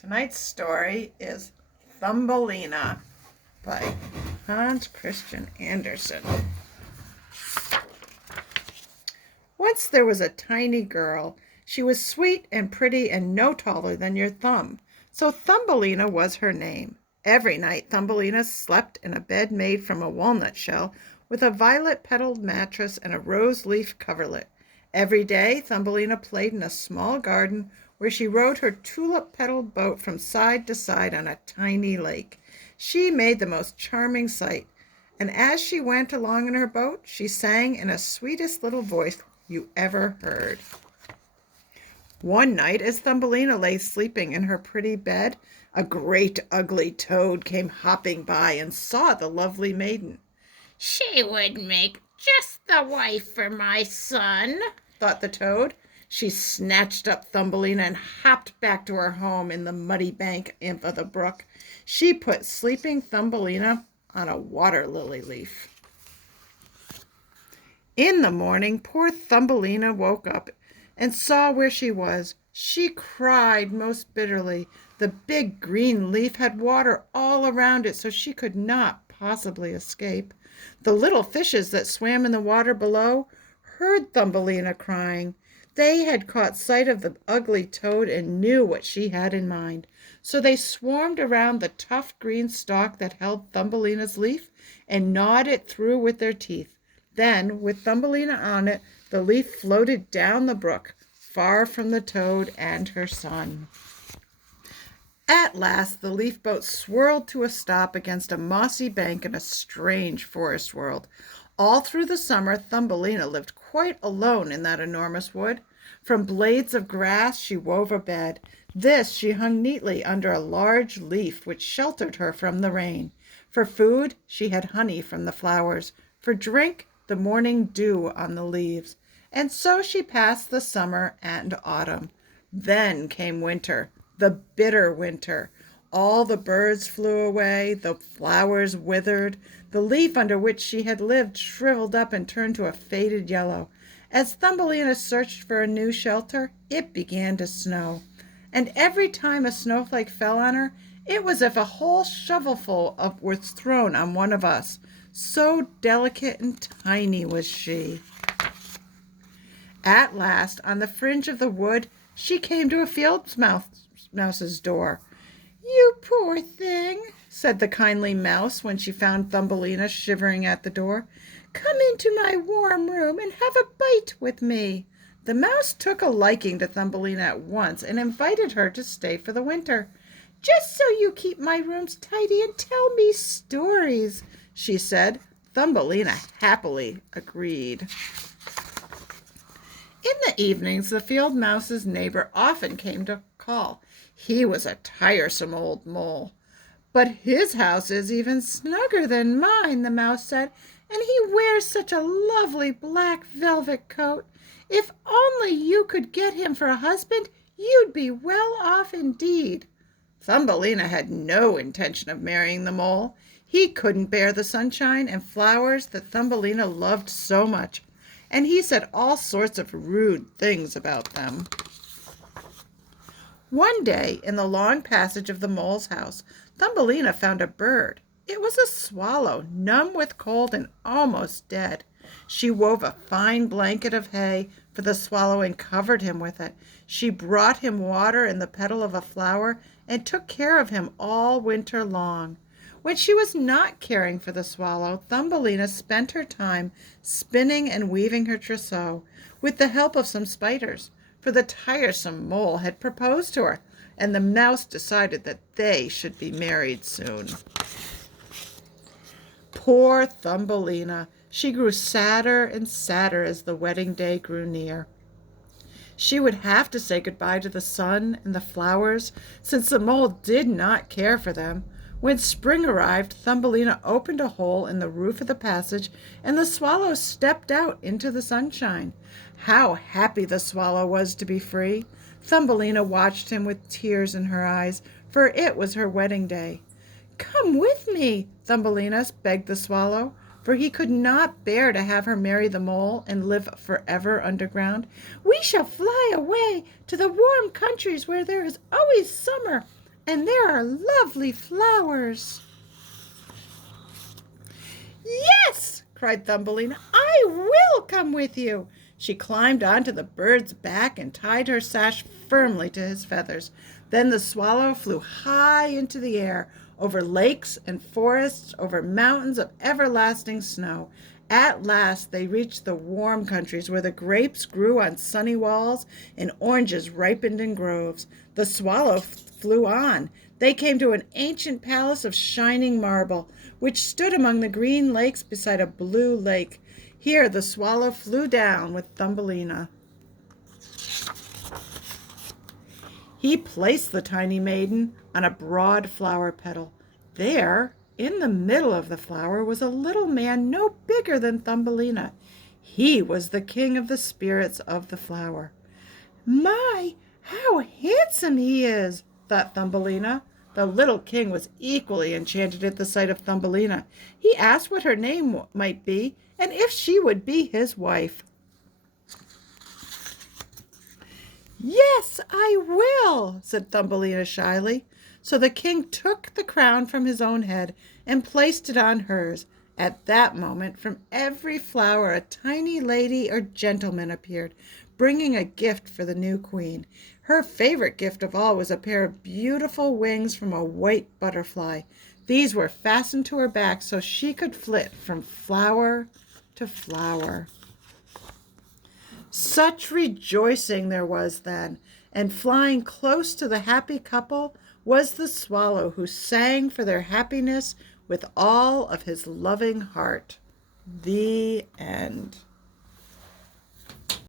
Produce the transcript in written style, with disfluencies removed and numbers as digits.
Tonight's story is Thumbelina by Hans Christian Andersen. Once there was a tiny girl. She was sweet and pretty and no taller than your thumb, so Thumbelina was her name. Every night Thumbelina slept in a bed made from a walnut shell with a violet-petaled mattress and a rose-leaf coverlet. Every day Thumbelina played in a small garden where she rowed her tulip-petaled boat from side to side on a tiny lake. She made the most charming sight, and as she went along in her boat, she sang in the sweetest little voice you ever heard. One night, as Thumbelina lay sleeping in her pretty bed, a great ugly toad came hopping by and saw the lovely maiden. "She would make just the wife for my son," thought the toad. She snatched up Thumbelina and hopped back to her home in the muddy bank of the brook. She put sleeping Thumbelina on a water lily leaf. In the morning, poor Thumbelina woke up and saw where she was. She cried most bitterly. The big green leaf had water all around it, so she could not possibly escape. The little fishes that swam in the water below heard Thumbelina crying. They had caught sight of the ugly toad and knew what she had in mind. So they swarmed around the tough green stalk that held Thumbelina's leaf and gnawed it through with their teeth. Then, with Thumbelina on it, the leaf floated down the brook, far from the toad and her son. At last, the leaf boat swirled to a stop against a mossy bank in a strange forest world. All through the summer, Thumbelina lived quite alone in that enormous wood. From blades of grass she wove a bed. This she hung neatly under a large leaf which sheltered her from the rain. For food, she had honey from the flowers. For drink, the morning dew on the leaves. And so she passed the summer and autumn. Then came winter, the bitter winter. All the birds flew away, the flowers withered, the leaf under which she had lived shriveled up and turned to a faded yellow. As Thumbelina searched for a new shelter, it began to snow. And every time a snowflake fell on her, it was as if a whole shovelful was thrown on one of us. So delicate and tiny was she. At last, on the fringe of the wood, she came to a field mouse's door. "You poor thing," said the kindly mouse when she found Thumbelina shivering at the door. "Come into my warm room and have a bite with me." The mouse took a liking to Thumbelina at once and invited her to stay for the winter. "Just so you keep my rooms tidy and tell me stories," she said. Thumbelina happily agreed. In the evenings, the field mouse's neighbor often came to call. He was a tiresome old mole. "But his house is even snugger than mine," the mouse said, "and he wears such a lovely black velvet coat. If only you could get him for a husband, you'd be well off indeed." Thumbelina had no intention of marrying the mole. He couldn't bear the sunshine and flowers that Thumbelina loved so much, and he said all sorts of rude things about them. One day, in the long passage of the mole's house, Thumbelina found a bird. It was a swallow, numb with cold and almost dead. She wove a fine blanket of hay for the swallow and covered him with it. She brought him water in the petal of a flower and took care of him all winter long. When she was not caring for the swallow, Thumbelina spent her time spinning and weaving her trousseau with the help of some spiders, for the tiresome mole had proposed to her, and the mouse decided that they should be married soon. Poor Thumbelina! She grew sadder and sadder as the wedding day grew near. She would have to say goodbye to the sun and the flowers, since the mole did not care for them. When spring arrived, Thumbelina opened a hole in the roof of the passage, and the swallow stepped out into the sunshine. How happy the swallow was to be free! Thumbelina watched him with tears in her eyes, for it was her wedding day. "Come with me," Thumbelina begged the swallow, for he could not bear to have her marry the mole and live forever underground. "We shall fly away to the warm countries where there is always summer. and there are lovely flowers." "Yes!" cried Thumbelina. "I will come with you." She climbed onto the bird's back and tied her sash firmly to his feathers. Then the swallow flew high into the air, over lakes and forests, over mountains of everlasting snow. At last they reached the warm countries where the grapes grew on sunny walls and oranges ripened in groves. The swallow flew on. They came to an ancient palace of shining marble, which stood among the green lakes beside a blue lake. Here the swallow flew down with Thumbelina. He placed the tiny maiden on a broad flower petal. There, in the middle of the flower, was a little man no bigger than Thumbelina. He was the king of the spirits of the flower. "My, how handsome he is!" thought Thumbelina. The little king was equally enchanted at the sight of Thumbelina. He asked what her name might be, and if she would be his wife. "Yes, I will," said Thumbelina shyly. So the king took the crown from his own head and placed it on hers. At that moment, from every flower, a tiny lady or gentleman appeared, bringing a gift for the new queen. Her favorite gift of all was a pair of beautiful wings from a white butterfly. These were fastened to her back so she could flit from flower to flower. Such rejoicing there was then, and flying close to the happy couple was the swallow, who sang for their happiness with all of his loving heart. The end.